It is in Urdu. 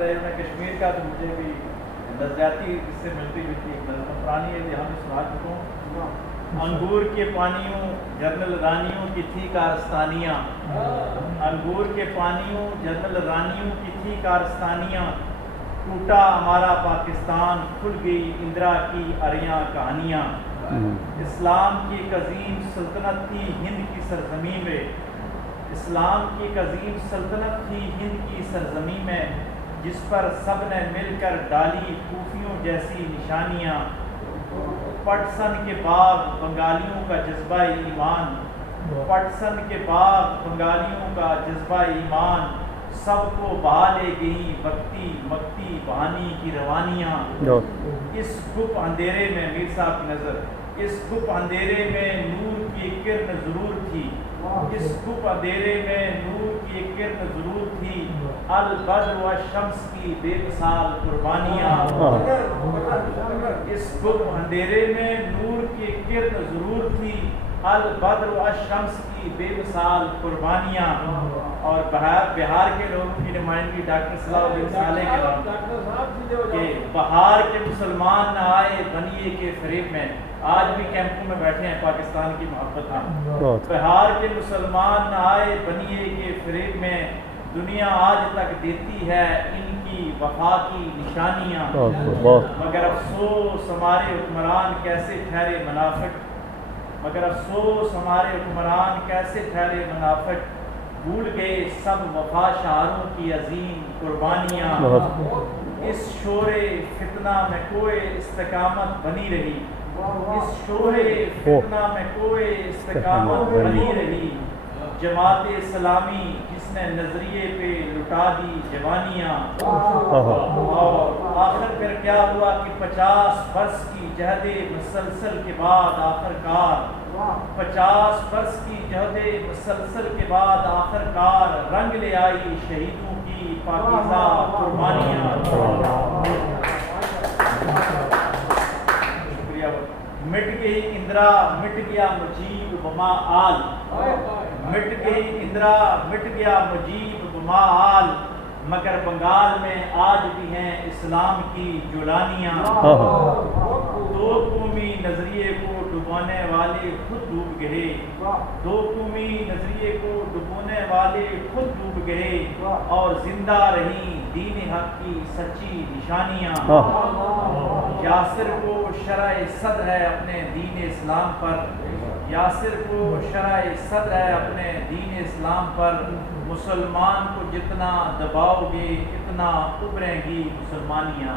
رہے میں کشمیر کا تو مجھے بھی نظریاتی اس سے ملتی جلتی ایک نظم پرانی ہے جہاں میں سنا چکا ہوں. انگور کے پانیوں جنرل رانیوں کی تھی کارستانیاں, انگور کے پانیوں جنرل رانیوں کی تھی کارستانیاں, ٹوٹا ہمارا پاکستان کھل گئی اندرا کی اریاں کہانیاں. اسلام کی ایک عظیم سلطنت تھی ہند کی سرزمین میں, اسلام کی ایک عظیم سلطنت تھی ہند کی سرزمین میں, جس پر سب نے مل کر ڈالی کوفیوں جیسی نشانیاں. پٹسن کے باغ بنگالیوں کا جذبہ ایمان, پٹسن کے باغ بنگالیوں کا جذبہ ایمان, سب کو بہا لے گئی بکتی مکتی بہانی کی روانیاں. اس گپ اندھیرے میں میر صاحب کی نظر, اس گپ اندھیرے میں نور کی ایک کرن ضرور تھی, اس گپ اندھیرے میں نور کی ایک کرن ضرور تھی, البدر و شمس کی بے مثال قربانیاں. اس گپ اندھیرے میں نور کی ایک کرن ضرور تھی, البدر و شمس کی بے مثال قربانیاں. اور بہار کے لوگوں کی نمائندگی ڈاکٹر صلاح الدین صالح کے نام کہ بہار کے مسلمان نہ آئے بنیے کے فریب میں. آج بھی کیمپوں میں بیٹھے ہیں پاکستان کی محبت میں. بہار کے مسلمان نہ آئے بنیے کے فریب میں, دنیا آج تک دیتی ہے ان کی وفا کی نشانیاں. مگر افسوس ہمارے حکمران کیسے ٹھہرے منافق, مگر افسوس ہمارے حکمران کیسے ٹھہرے منافق, بھول گئے سب وفا شعاروں کی عظیم قربانیاں. اس شور فتنہ میں کوئی استقامت بنی رہی, اس شور فتنہ میں کوئی استقامت بنی رہی, جماعت اسلامی جس نے نظریے پہ لٹا دی جوانیاں. اور آخر پھر کیا ہوا کہ 50 برس کی جہد مسلسل کے بعد آخر کار, 50 برس کی جہد مسلسل کے بعد آخر کار رنگ لے آئی شہیدوں کی پاکیزہ قربانیاں. شکریہ. مٹ گئی اندرا مٹ گیا مجیب بما آل, مٹ گئی اندرا مٹ گیا مجیب بما آل, مگر بنگال میں آج بھی ہیں اسلام کی جولانیاں. دو قومی نظریے کو ڈبونے والے خود ڈوب گئے, دو قومی نظریے کو ڈبونے والے خود ڈوب گئے, اور زندہ رہی دین حق کی سچی نشانیاں. یاسر کو شرع صدر ہے اپنے دین اسلام پر, یاسر کو شرع صدر ہے اپنے دین اسلام پر, مسلمان کو جتنا دباؤ گے اتنا ابھریں گی مسلمانیاں.